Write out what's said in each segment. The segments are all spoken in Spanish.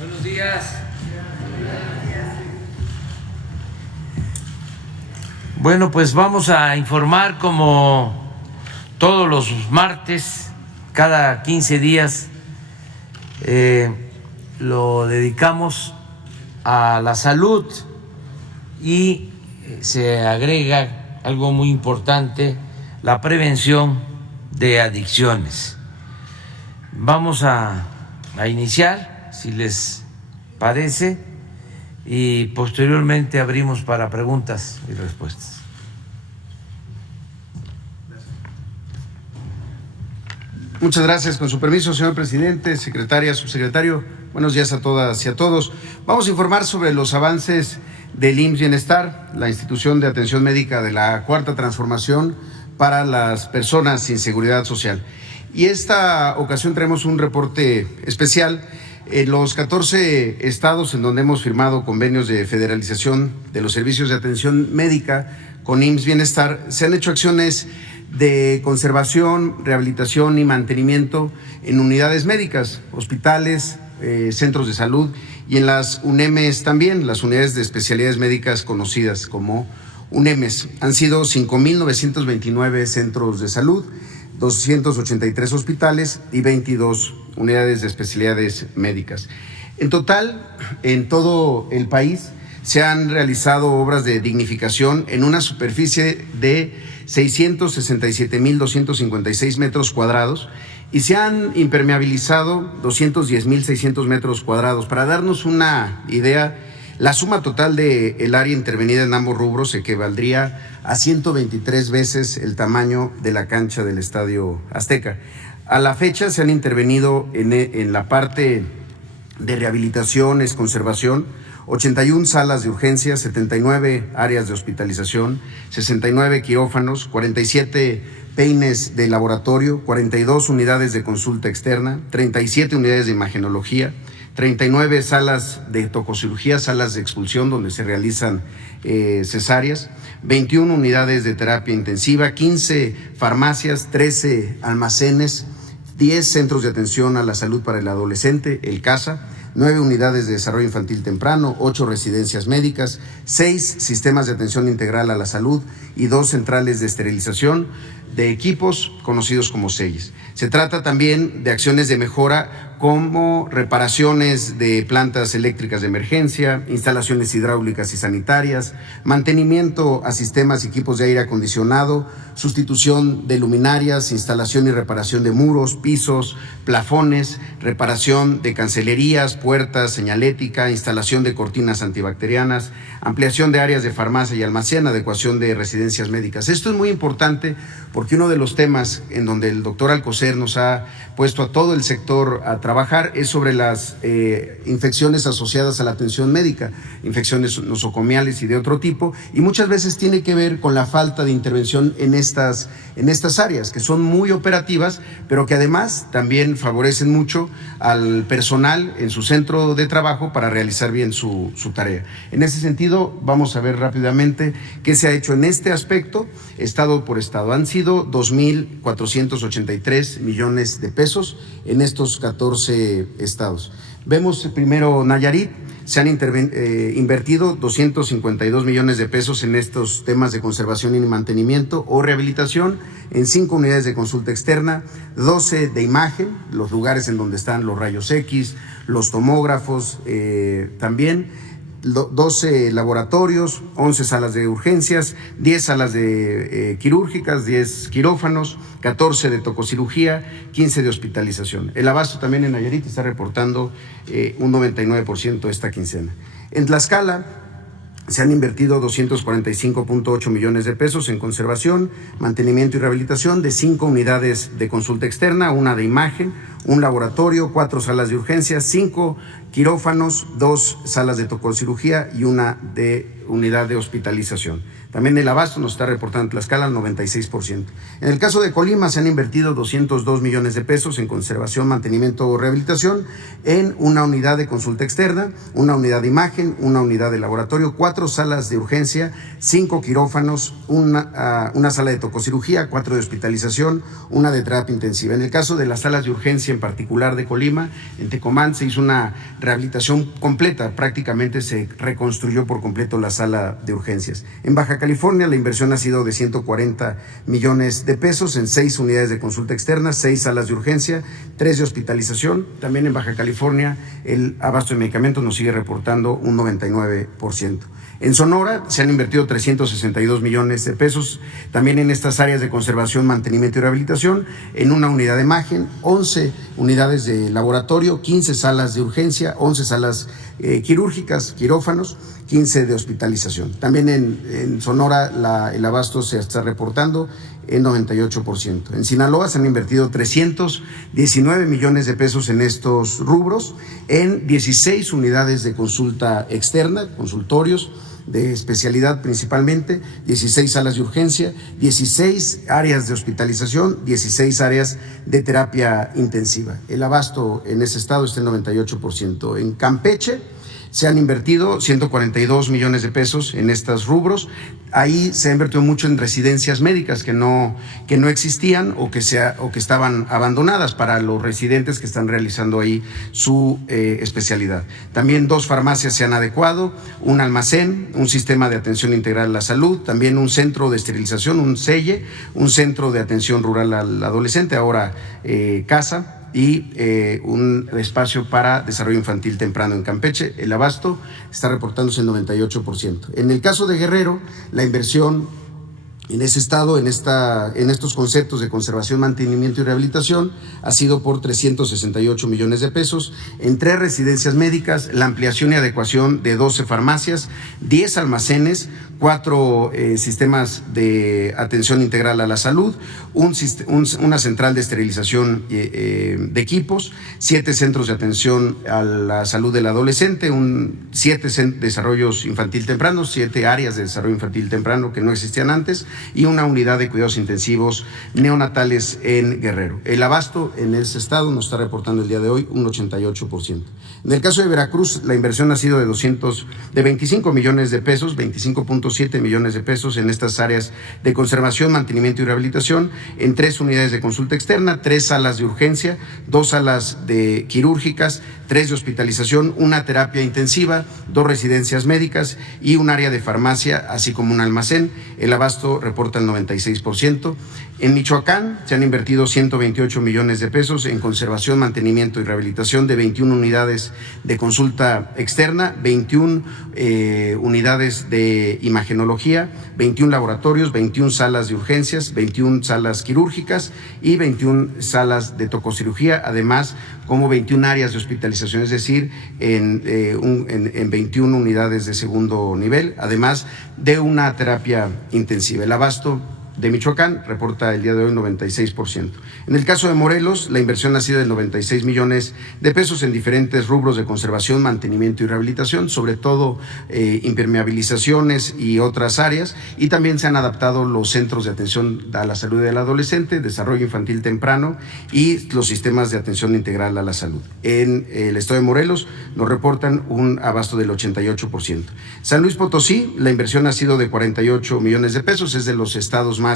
Buenos días. Bueno, pues vamos a informar como todos los martes, cada 15 días, lo dedicamos a la salud y se agrega algo muy importante, la prevención de adicciones. Vamos a iniciar, si les parece, y posteriormente abrimos para preguntas y respuestas. Muchas gracias. Con su permiso, señor presidente, secretaria, subsecretario, buenos días a todas y a todos. Vamos a informar sobre los avances del IMSS Bienestar, la institución de atención médica de la Cuarta Transformación para las personas sin seguridad social. Y esta ocasión traemos un reporte especial. En los 14 estados en donde hemos firmado convenios de federalización de los servicios de atención médica con IMSS Bienestar, se han hecho acciones de conservación, rehabilitación y mantenimiento en unidades médicas, hospitales, centros de salud y en las UNEMES también, las unidades de especialidades médicas conocidas como UNEMES. Han sido 5,929 centros de salud, 283 hospitales y 22 unidades de especialidades médicas. En total, en todo el país se han realizado obras de dignificación en una superficie de 667,256 metros cuadrados y se han impermeabilizado 210,600 metros cuadrados. Para darnos una idea, la suma total del área intervenida en ambos rubros equivaldría a 123 veces el tamaño de la cancha del Estadio Azteca. A la fecha se han intervenido en la parte de rehabilitaciones, conservación, 81 salas de urgencia, 79 áreas de hospitalización, 69 quirófanos, 47 peines de laboratorio, 42 unidades de consulta externa, 37 unidades de imagenología, 39 salas de tococirugía, salas de expulsión donde se realizan cesáreas, 21 unidades de terapia intensiva, 15 farmacias, 13 almacenes, 10 centros de atención a la salud para el adolescente, el CASA, 9 unidades de desarrollo infantil temprano, 8 residencias médicas, 6 sistemas de atención integral a la salud y 2 centrales de esterilización de equipos conocidos como CEIS. Se trata también de acciones de mejora como reparaciones de plantas eléctricas de emergencia, instalaciones hidráulicas y sanitarias, mantenimiento a sistemas y equipos de aire acondicionado, sustitución de luminarias, instalación y reparación de muros, pisos, plafones, reparación de cancelerías, puertas, señalética, instalación de cortinas antibacterianas, ampliación de áreas de farmacia y almacén, adecuación de residencias médicas. Esto es muy importante porque uno de los temas en donde el doctor Alcocer nos ha puesto a todo el sector a trabajar es sobre las infecciones asociadas a la atención médica, infecciones nosocomiales y de otro tipo, y muchas veces tiene que ver con la falta de intervención en estas áreas, que son muy operativas, pero que además también favorecen mucho al personal en su centro de trabajo para realizar bien su tarea. En ese sentido, vamos a ver rápidamente qué se ha hecho en este aspecto, estado por estado. Han sido 2,483 millones de pesos en estos 14 estados. Vemos primero Nayarit, se han invertido 252 millones de pesos en estos temas de conservación y mantenimiento o rehabilitación en 5 unidades de consulta externa, 12 de imagen, los lugares en donde están los rayos X, los tomógrafos también, 12 laboratorios, 11 salas de urgencias, 10 salas de quirúrgicas, 10 quirófanos, 14 de tococirugía, 15 de hospitalización. El abasto también en Nayarit está reportando un 99% esta quincena. En Tlaxcala se han invertido 245.8 millones de pesos en conservación, mantenimiento y rehabilitación de 5 unidades de consulta externa, 1 de imagen, un laboratorio, 4 salas de urgencia, 5 quirófanos, 2 salas de tococirugía y 1 unidad de hospitalización. También el abasto nos está reportando en Tlaxcala al 96%. En el caso de Colima se han invertido 202 millones de pesos en conservación, mantenimiento o rehabilitación en 1 unidad de consulta externa, 1 unidad de imagen, 1 unidad de laboratorio, 4 salas de urgencia, 5 quirófanos, una sala de tococirugía, 4 de hospitalización, 1 de terapia intensiva. En el caso de las salas de urgencia Emergencia en particular de Colima. En Tecomán se hizo una rehabilitación completa, prácticamente se reconstruyó por completo la sala de urgencias. En Baja California la inversión ha sido de 140 millones de pesos en 6 unidades de consulta externa, 6 salas de urgencia, 3 de hospitalización. También en Baja California el abasto de medicamentos nos sigue reportando un 99%. En Sonora se han invertido 362 millones de pesos, también en estas áreas de conservación, mantenimiento y rehabilitación, en una unidad de imagen, 11 unidades de laboratorio, 15 salas de urgencia, 11 salas quirúrgicas, quirófanos, 15 de hospitalización. También en Sonora el abasto se está reportando en 98%. En Sinaloa se han invertido 319 millones de pesos en estos rubros, en 16 unidades de consulta externa, consultorios de especialidad principalmente, 16 salas de urgencia, 16 áreas de hospitalización, 16 áreas de terapia intensiva. El abasto en ese estado está en 98%. En Campeche se han invertido 142 millones de pesos en estos rubros. Ahí se ha invertido mucho en residencias médicas que no existían o que estaban abandonadas para los residentes que están realizando ahí su especialidad. También 2 farmacias se han adecuado, un almacén, un sistema de atención integral a la salud, también un centro de esterilización, un CELLE, un centro de atención rural al adolescente, ahora CASA, y un espacio para desarrollo infantil temprano en Campeche. El abasto está reportándose en 98%. En el caso de Guerrero, la inversión en ese estado, en estos conceptos de conservación, mantenimiento y rehabilitación, ha sido por 368 millones de pesos, en 3 residencias médicas, la ampliación y adecuación de 12 farmacias, 10 almacenes, 4 sistemas de atención integral a la salud, una central de esterilización de equipos, 7 centros de atención a la salud del adolescente, 7 desarrollos infantil temprano, 7 áreas de desarrollo infantil temprano que no existían antes, y una unidad de cuidados intensivos neonatales en Guerrero. El abasto en ese estado nos está reportando el día de hoy un 88%. En el caso de Veracruz, la inversión ha sido de 25 millones de pesos, 25.7 millones de pesos en estas áreas de conservación, mantenimiento y rehabilitación, en 3 unidades de consulta externa, 3 salas de urgencia, 2 salas de quirúrgicas, 3 de hospitalización, una terapia intensiva, 2 residencias médicas y un área de farmacia, así como un almacén. El abasto reporta el 96%. En Michoacán se han invertido 128 millones de pesos en conservación, mantenimiento y rehabilitación de 21 unidades de consulta externa, 21 unidades de imagenología, 21 laboratorios, 21 salas de urgencias, 21 salas quirúrgicas y 21 salas de tococirugía, además como 21 áreas de hospitalización, es decir, en 21 unidades de segundo nivel, además de una terapia intensiva. El abasto de Michoacán reporta el día de hoy 96%. En el caso de Morelos, la inversión ha sido de 96 millones de pesos en diferentes rubros de conservación, mantenimiento y rehabilitación, sobre todo impermeabilizaciones y otras áreas, y también se han adaptado los centros de atención a la salud del adolescente, desarrollo infantil temprano y los sistemas de atención integral a la salud. En el estado de Morelos nos reportan un abasto del 88%. San Luis Potosí, la inversión ha sido de 48 millones de pesos, es de los estados más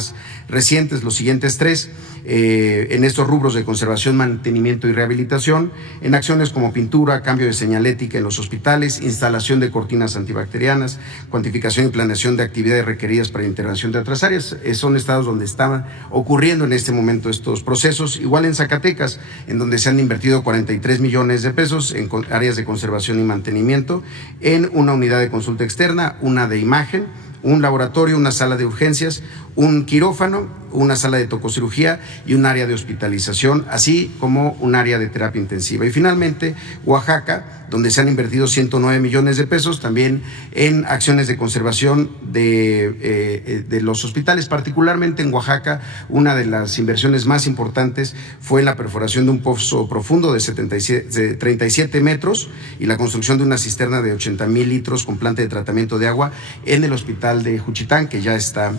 recientes, los siguientes 3, en estos rubros de conservación, mantenimiento y rehabilitación, en acciones como pintura, cambio de señalética en los hospitales, instalación de cortinas antibacterianas, cuantificación y planeación de actividades requeridas para intervención de otras áreas. Son estados donde están ocurriendo en este momento estos procesos. Igual en Zacatecas, en donde se han invertido 43 millones de pesos en áreas de conservación y mantenimiento, en una unidad de consulta externa, una de imagen, un laboratorio, una sala de urgencias, un quirófano, una sala de tococirugía y un área de hospitalización, así como un área de terapia intensiva. Y finalmente, Oaxaca, donde se han invertido 109 millones de pesos, también en acciones de conservación de los hospitales. Particularmente en Oaxaca, una de las inversiones más importantes fue la perforación de un pozo profundo de 37 metros y la construcción de una cisterna de 80,000 litros con planta de tratamiento de agua en el hospital de Juchitán, que ya está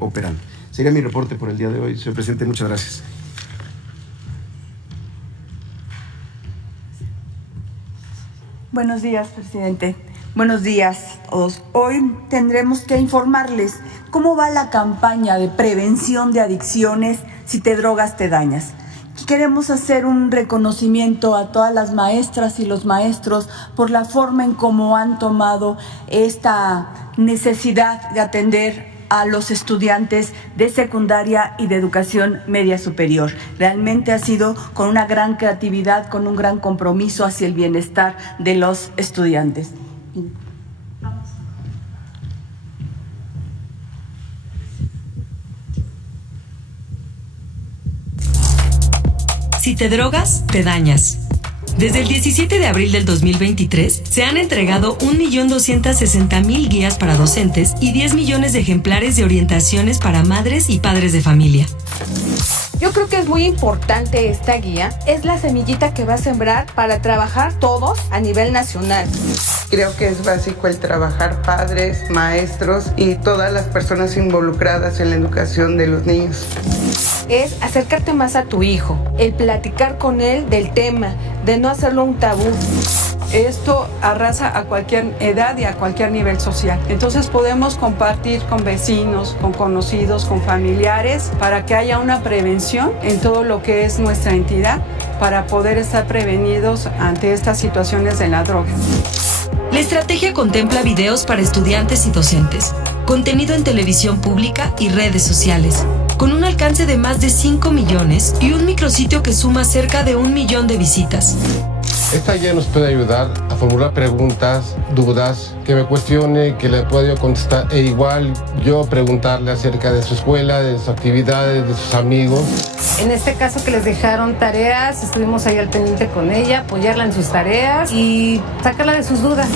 operando. Sería mi reporte por el día de hoy, señor presidente. Muchas gracias. Buenos días, presidente. Buenos días a todos. Hoy tendremos que informarles cómo va la campaña de prevención de adicciones. Si te drogas, te dañas. queremos hacer un reconocimiento a todas las maestras y los maestros por la forma en cómo han tomado esta necesidad de atender a los estudiantes de secundaria y de educación media superior. Realmente ha sido con una gran creatividad, con un gran compromiso hacia el bienestar de los estudiantes. Si te drogas, te dañas. Desde el 17 de abril del 2023 se han entregado 1.260.000 guías para docentes y 10 millones de ejemplares de orientaciones para madres y padres de familia. Yo creo que es muy importante esta guía. Es la semillita que va a sembrar para trabajar todos a nivel nacional. Creo que es básico el trabajar padres, maestros y todas las personas involucradas en la educación de los niños. Es acercarte más a tu hijo, el platicar con él del tema, de no hacerlo un tabú. Esto arrasa a cualquier edad y a cualquier nivel social. Entonces podemos compartir con vecinos, con conocidos, con familiares, para que haya una prevención en todo lo que es nuestra entidad, para poder estar prevenidos ante estas situaciones de la droga. La estrategia contempla videos para estudiantes y docentes, contenido en televisión pública y redes sociales, con un alcance de más de 5 millones y un micrositio que suma cerca de 1 millón de visitas. Esta guía nos puede ayudar a formular preguntas, dudas, que me cuestione, que le pueda yo contestar, e igual yo preguntarle acerca de su escuela, de sus actividades, de sus amigos. En este caso que les dejaron tareas, estuvimos ahí al pendiente con ella, apoyarla en sus tareas y sacarla de sus dudas.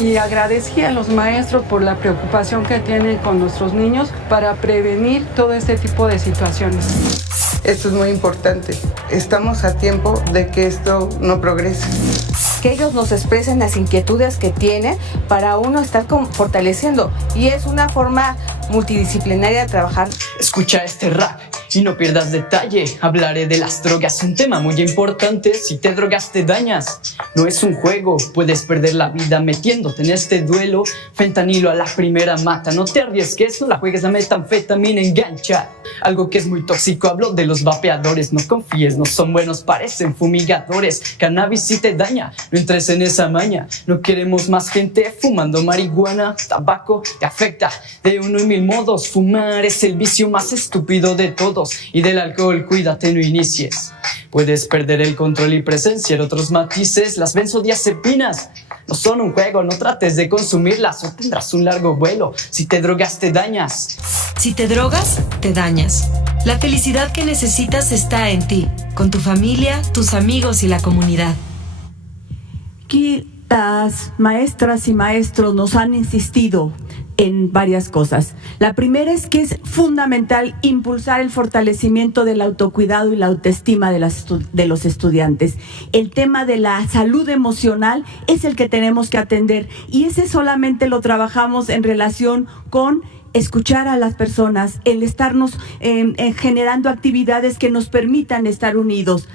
Y agradecí a los maestros por la preocupación que tienen con nuestros niños para prevenir todo este tipo de situaciones. Esto es muy importante. Estamos a tiempo de que esto no progrese. Que ellos nos expresen las inquietudes que tienen para uno estar fortaleciendo. Y es una forma multidisciplinaria de trabajar. Escucha este rap y no pierdas detalle. Hablaré de las drogas, un tema muy importante. Si te drogas te dañas, no es un juego. Puedes perder la vida metiéndote en este duelo. Fentanilo a la primera mata. No te arriesgues, no la juegues, la metanfetamina engancha. Algo que es muy tóxico, hablo de los vapeadores. No confíes, no son buenos, parecen fumigadores. Cannabis sí te daña, no entres en esa maña. No queremos más gente fumando marihuana. Tabaco te afecta de 1 y 1000 modos. Fumar es el vicio más estúpido de todos. Y del alcohol cuídate, no inicies. Puedes perder el control y presenciar otros matices. Las benzodiazepinas no son un juego, no trates de consumirlas o tendrás un largo vuelo. Si te drogas te dañas. Si te drogas, te dañas. La felicidad que necesitas está en ti, con tu familia, tus amigos y la comunidad. Aquí las maestras y maestros nos han insistido en varias cosas. La primera es que es fundamental impulsar el fortalecimiento del autocuidado y la autoestima de los estudiantes. El tema de la salud emocional es el que tenemos que atender y ese solamente lo trabajamos en relación con escuchar a las personas, el estarnos generando actividades que nos permitan estar unidos.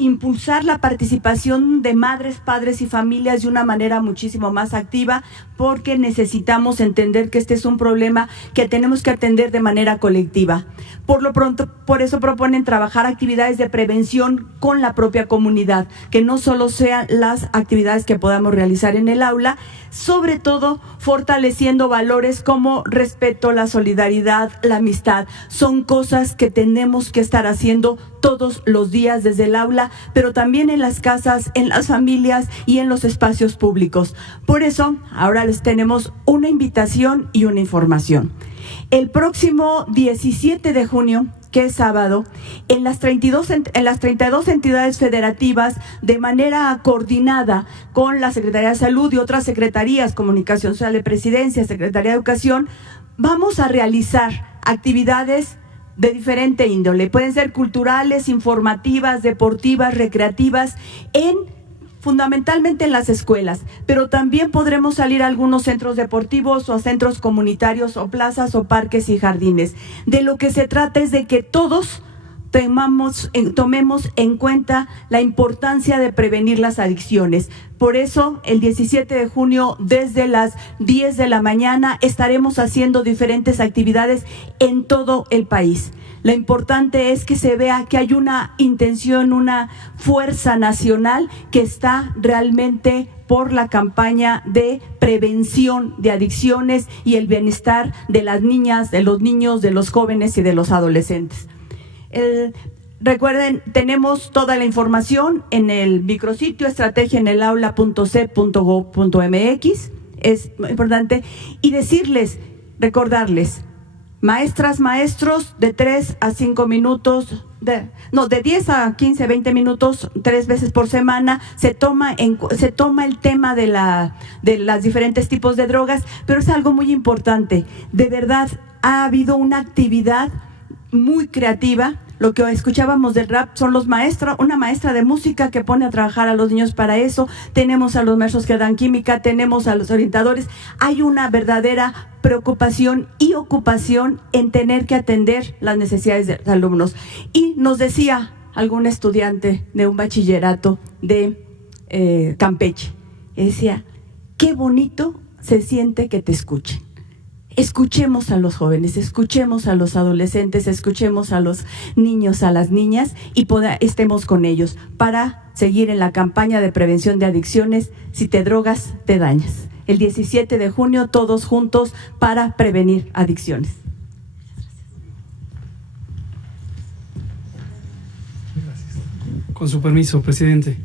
Impulsar la participación de madres, padres y familias de una manera muchísimo más activa, porque necesitamos entender que este es un problema que tenemos que atender de manera colectiva. Por lo pronto, por eso proponen trabajar actividades de prevención con la propia comunidad, que no solo sean las actividades que podamos realizar en el aula, sobre todo fortaleciendo valores como respeto, la solidaridad, la amistad. Son cosas que tenemos que estar haciendo todos los días desde el aula, pero también en las casas, en las familias y en los espacios públicos. Por eso, ahora les tenemos una invitación y una información. El próximo 17 de junio, que es sábado, en las 32 entidades federativas, de manera coordinada con la Secretaría de Salud y otras secretarías, Comunicación Social de Presidencia, Secretaría de Educación, vamos a realizar actividades de diferente índole. Pueden ser culturales, informativas, deportivas, recreativas, fundamentalmente en las escuelas, pero también podremos salir a algunos centros deportivos o a centros comunitarios o plazas o parques y jardines. De lo que se trata es de que todos tomemos en cuenta la importancia de prevenir las adicciones. Por eso, el 17 de junio, desde las 10 de la mañana, estaremos haciendo diferentes actividades en todo el país. Lo importante es que se vea que hay una intención, una fuerza nacional que está realmente por la campaña de prevención de adicciones y el bienestar de las niñas, de los niños, de los jóvenes y de los adolescentes. Recuerden, tenemos toda la información en el micrositio estrategiaenelaula.cep.gov.mx. Es importante. Y recordarles, maestras, maestros, de 3 a 5 minutos, de 10 a 15, 20 minutos, 3 veces por semana, se toma el tema de las diferentes tipos de drogas, pero es algo muy importante. De verdad, ha habido una actividad muy creativa. Lo que escuchábamos del rap son una maestra de música que pone a trabajar a los niños para eso. Tenemos a los maestros que dan química, tenemos a los orientadores. Hay una verdadera preocupación y ocupación en tener que atender las necesidades de los alumnos. Y nos decía algún estudiante de un bachillerato de Campeche, decía, qué bonito se siente que te escuchen. Escuchemos a los jóvenes, escuchemos a los adolescentes, escuchemos a los niños, a las niñas y estemos con ellos para seguir en la campaña de prevención de adicciones. Si te drogas, te dañas. El 17 de junio, todos juntos para prevenir adicciones. Con su permiso, presidente.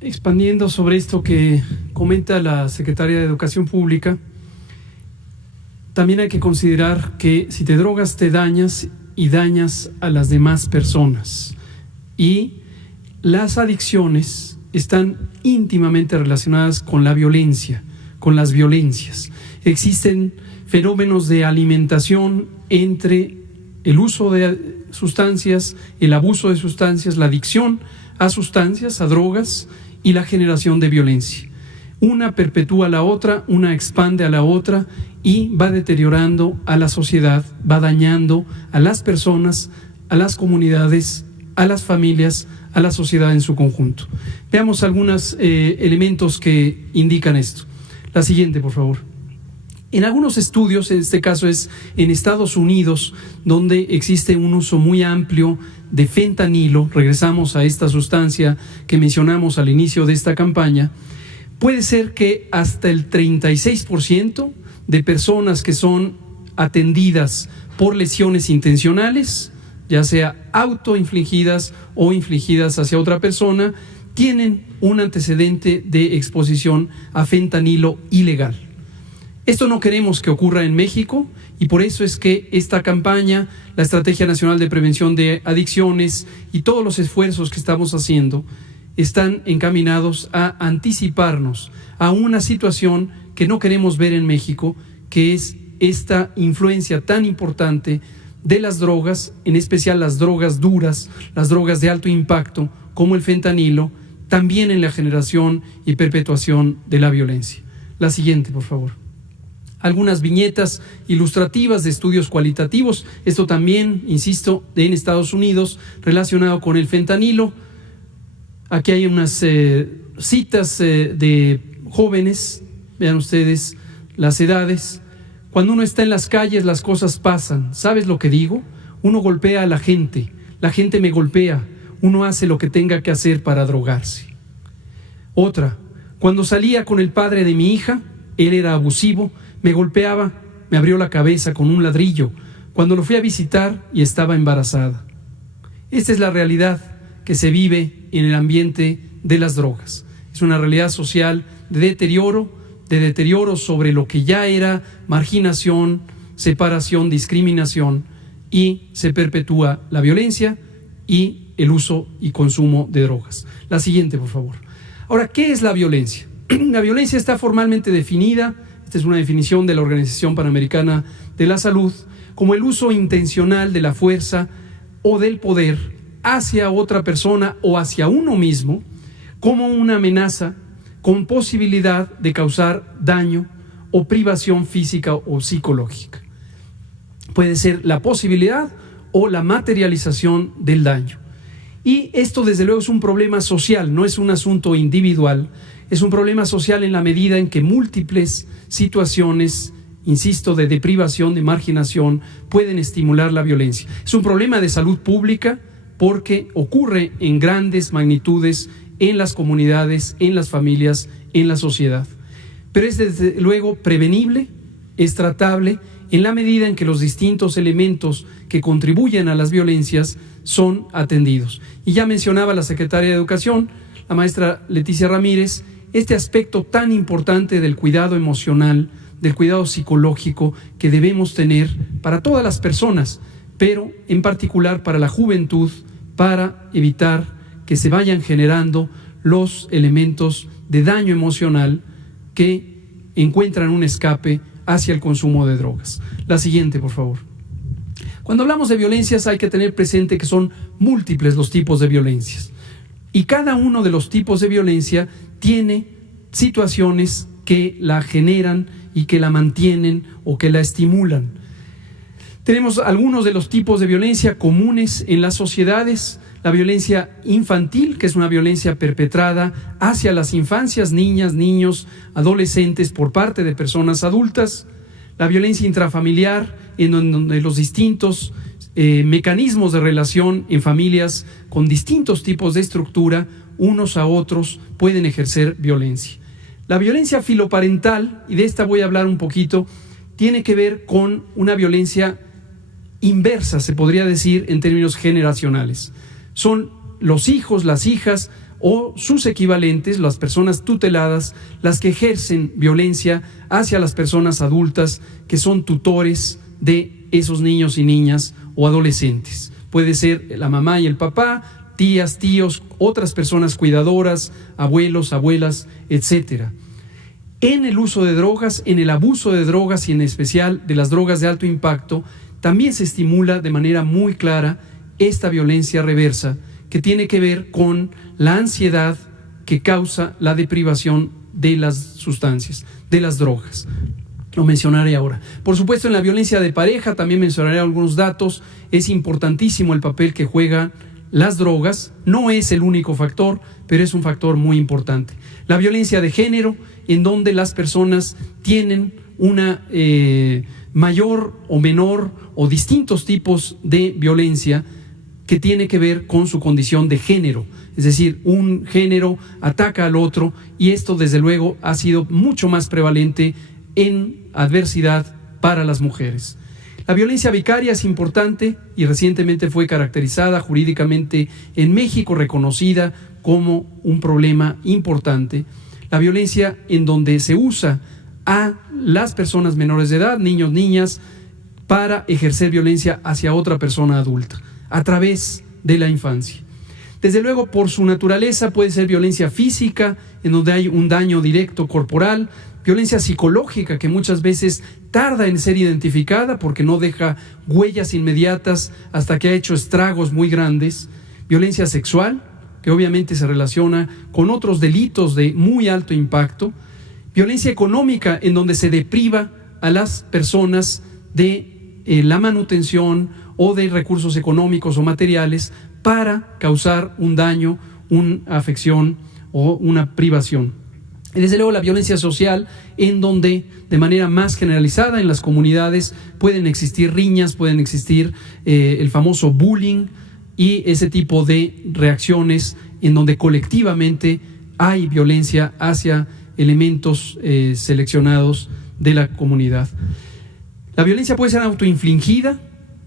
Expandiendo sobre esto que comenta la secretaria de Educación Pública, también hay que considerar que si te drogas te dañas y dañas a las demás personas. Y las adicciones están íntimamente relacionadas con la violencia, con las violencias. Existen fenómenos de alimentación entre el uso de sustancias, el abuso de sustancias, la adicción a sustancias, a drogas y la generación de violencia. Una perpetúa a la otra, una expande a la otra y va deteriorando a la sociedad, va dañando a las personas, a las comunidades, a las familias, a la sociedad en su conjunto. Veamos algunos elementos que indican esto. La siguiente, por favor. En algunos estudios, en este caso es en Estados Unidos, donde existe un uso muy amplio de fentanilo, regresamos a esta sustancia que mencionamos al inicio de esta campaña, puede ser que hasta el 36% de personas que son atendidas por lesiones intencionales, ya sea autoinfligidas o infligidas hacia otra persona, tienen un antecedente de exposición a fentanilo ilegal. Esto no queremos que ocurra en México y por eso es que esta campaña, la Estrategia Nacional de Prevención de Adicciones y todos los esfuerzos que estamos haciendo están encaminados a anticiparnos a una situación que no queremos ver en México, que es esta influencia tan importante de las drogas, en especial las drogas duras, las drogas de alto impacto, como el fentanilo, también en la generación y perpetuación de la violencia. La siguiente, por favor. Algunas viñetas ilustrativas de estudios cualitativos, esto también, insisto, en Estados Unidos, relacionado con el fentanilo. Aquí hay unas citas de jóvenes, vean ustedes las edades. Cuando uno está en las calles, las cosas pasan. ¿Sabes lo que digo? Uno golpea a la gente me golpea, uno hace lo que tenga que hacer para drogarse. Otra, cuando salía con el padre de mi hija, él era abusivo, me golpeaba, me abrió la cabeza con un ladrillo, cuando lo fui a visitar y estaba embarazada. Esta es la realidad que se vive en el ambiente de las drogas. Es una realidad social de deterioro sobre lo que ya era marginación, separación, discriminación, y se perpetúa la violencia y el uso y consumo de drogas. La siguiente, por favor. Ahora, ¿qué es la violencia? La violencia está formalmente definida, esta es una definición de la Organización Panamericana de la Salud, como el uso intencional de la fuerza o del poder hacia otra persona o hacia uno mismo como una amenaza con posibilidad de causar daño o privación física o psicológica. Puede ser la posibilidad o la materialización del daño. Y esto desde luego es un problema social, no es un asunto individual, es un problema social en la medida en que múltiples situaciones, insisto, de deprivación, de marginación, pueden estimular la violencia. Es un problema de salud pública porque ocurre en grandes magnitudes en las comunidades, en las familias, en la sociedad. Pero es desde luego prevenible, es tratable, en la medida en que los distintos elementos que contribuyen a las violencias son atendidos. Y ya mencionaba la secretaria de Educación, la maestra Leticia Ramírez, este aspecto tan importante del cuidado emocional, del cuidado psicológico que debemos tener para todas las personas, pero en particular para la juventud, para evitar que se vayan generando los elementos de daño emocional que encuentran un escape hacia el consumo de drogas. La siguiente, por favor. Cuando hablamos de violencias hay que tener presente que son múltiples los tipos de violencias y cada uno de los tipos de violencia tiene situaciones que la generan y que la mantienen o que la estimulan. Tenemos algunos de los tipos de violencia comunes en las sociedades: la violencia infantil, que es una violencia perpetrada hacia las infancias, niñas, niños, adolescentes por parte de personas adultas; la violencia intrafamiliar, en donde los distintos mecanismos de relación en familias con distintos tipos de estructura, unos a otros, pueden ejercer violencia. La violencia filoparental, y de esta voy a hablar un poquito, tiene que ver con una violencia inversa, se podría decir en términos generacionales. Son los hijos, las hijas o sus equivalentes, las personas tuteladas, las que ejercen violencia hacia las personas adultas que son tutores de esos niños y niñas o adolescentes. Puede ser la mamá y el papá, tías, tíos, otras personas cuidadoras, abuelos, abuelas, etcétera. En el uso de drogas, en el abuso de drogas y en especial de las drogas de alto impacto, también se estimula de manera muy clara esta violencia reversa que tiene que ver con la ansiedad que causa la deprivación de las sustancias, de las drogas. Lo mencionaré ahora. Por supuesto, en la violencia de pareja también mencionaré algunos datos. Es importantísimo el papel que juegan las drogas. No es el único factor, pero es un factor muy importante. La violencia de género, en donde las personas tienen una mayor o menor o distintos tipos de violencia que tiene que ver con su condición de género. Es decir, un género ataca al otro y esto desde luego ha sido mucho más prevalente en adversidad para las mujeres. La violencia vicaria es importante y recientemente fue caracterizada jurídicamente en México, reconocida como un problema importante. La violencia en donde se usa a las personas menores de edad, niños, niñas, para ejercer violencia hacia otra persona adulta, a través de la infancia. Desde luego, por su naturaleza, puede ser violencia física, en donde hay un daño directo corporal, violencia psicológica, que muchas veces tarda en ser identificada porque no deja huellas inmediatas hasta que ha hecho estragos muy grandes, violencia sexual, que obviamente se relaciona con otros delitos de muy alto impacto, violencia económica, en donde se depriva a las personas de la manutención o de recursos económicos o materiales para causar un daño, una afección o una privación. Y desde luego la violencia social, en donde de manera más generalizada en las comunidades pueden existir riñas, pueden existir el famoso bullying y ese tipo de reacciones en donde colectivamente hay violencia hacia elementos seleccionados de la comunidad. La violencia puede ser autoinfligida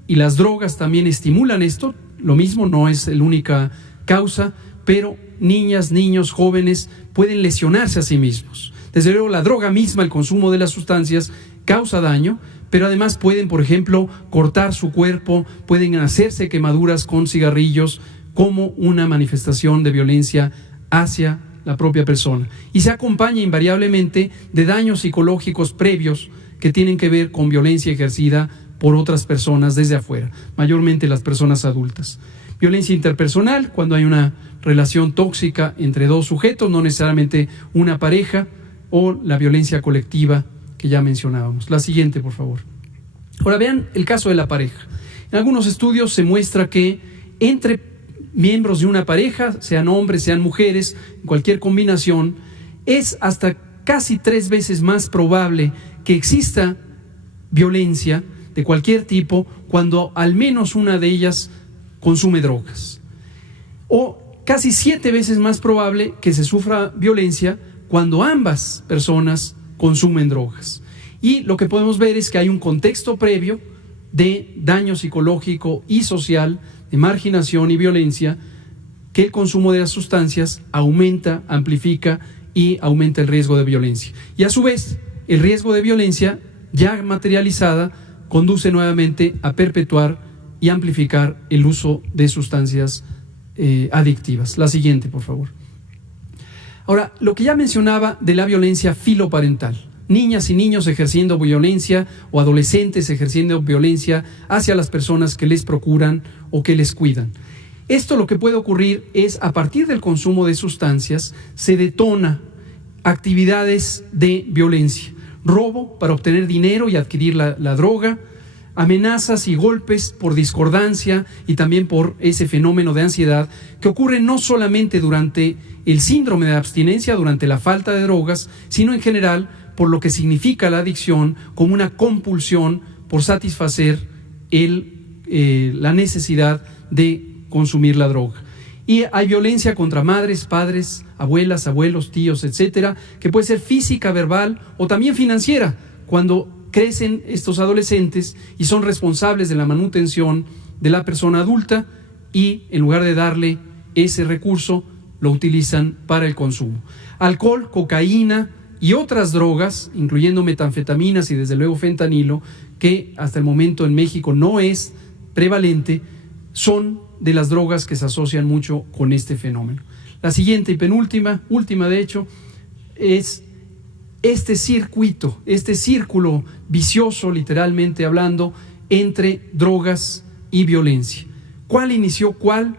y las drogas también estimulan esto. Lo mismo, no es la única causa, pero niñas, niños, jóvenes pueden lesionarse a sí mismos. Desde luego la droga misma, el consumo de las sustancias, causa daño, pero además pueden, por ejemplo, cortar su cuerpo, pueden hacerse quemaduras con cigarrillos como una manifestación de violencia hacia la propia persona. Y se acompaña invariablemente de daños psicológicos previos que tienen que ver con violencia ejercida por otras personas desde afuera, mayormente las personas adultas. Violencia interpersonal, cuando hay una relación tóxica entre dos sujetos, no necesariamente una pareja, o la violencia colectiva que ya mencionábamos. La siguiente, por favor. Ahora vean el caso de la pareja. En algunos estudios se muestra que entre miembros de una pareja, sean hombres, sean mujeres, en cualquier combinación, es hasta casi 3 veces más probable que exista violencia de cualquier tipo cuando al menos una de ellas consume drogas. O casi 7 veces más probable que se sufra violencia cuando ambas personas consumen drogas. Y lo que podemos ver es que hay un contexto previo de daño psicológico y social, de marginación y violencia, que el consumo de las sustancias aumenta, amplifica y aumenta el riesgo de violencia. Y a su vez, el riesgo de violencia ya materializada conduce nuevamente a perpetuar y amplificar el uso de sustancias adictivas. La siguiente, por favor. Ahora, lo que ya mencionaba de la violencia filoparental, niñas y niños ejerciendo violencia o adolescentes ejerciendo violencia hacia las personas que les procuran o que les cuidan. Esto lo que puede ocurrir es, a partir del consumo de sustancias, se detona actividades de violencia, robo para obtener dinero y adquirir la droga, amenazas y golpes por discordancia y también por ese fenómeno de ansiedad que ocurre no solamente durante el síndrome de abstinencia, durante la falta de drogas, sino en general por lo que significa la adicción como una compulsión por satisfacer la necesidad de consumir la droga. Y hay violencia contra madres, padres, abuelas, abuelos, tíos, etcétera, que puede ser física, verbal o también financiera, cuando crecen estos adolescentes y son responsables de la manutención de la persona adulta y en lugar de darle ese recurso, lo utilizan para el consumo. Alcohol, cocaína y otras drogas, incluyendo metanfetaminas y desde luego fentanilo, que hasta el momento en México no es prevalente, son de las drogas que se asocian mucho con este fenómeno. La siguiente y penúltima, última de hecho, es este circuito, este círculo vicioso, literalmente hablando, entre drogas y violencia. ¿Cuál inició cuál?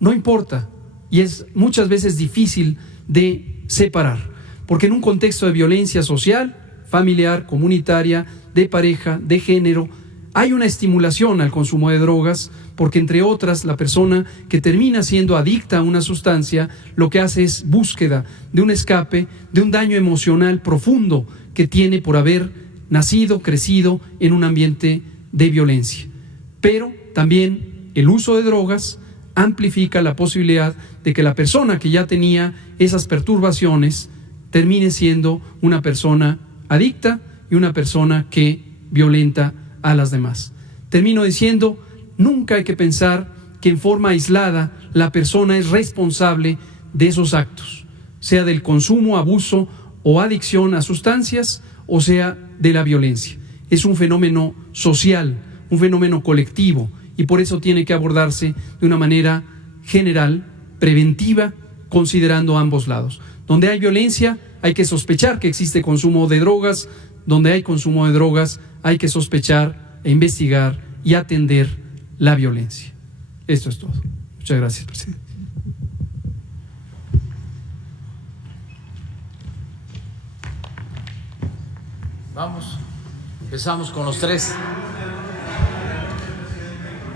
No importa, y es muchas veces difícil de separar, porque en un contexto de violencia social, familiar, comunitaria, de pareja, de género, hay una estimulación al consumo de drogas, porque entre otras la persona que termina siendo adicta a una sustancia lo que hace es búsqueda de un escape, de un daño emocional profundo que tiene por haber nacido, crecido en un ambiente de violencia. Pero también el uso de drogas amplifica la posibilidad de que la persona que ya tenía esas perturbaciones termine siendo una persona adicta y una persona que violenta a las demás. Termino diciendo, nunca hay que pensar que en forma aislada la persona es responsable de esos actos, sea del consumo, abuso o adicción a sustancias, o sea de la violencia. Es un fenómeno social, un fenómeno colectivo, y por eso tiene que abordarse de una manera general, preventiva, considerando ambos lados. Donde hay violencia, hay que sospechar que existe consumo de drogas. Donde hay consumo de drogas, hay que sospechar e investigar y atender la violencia. Esto es todo. Muchas gracias, presidente. Vamos, empezamos con los 3.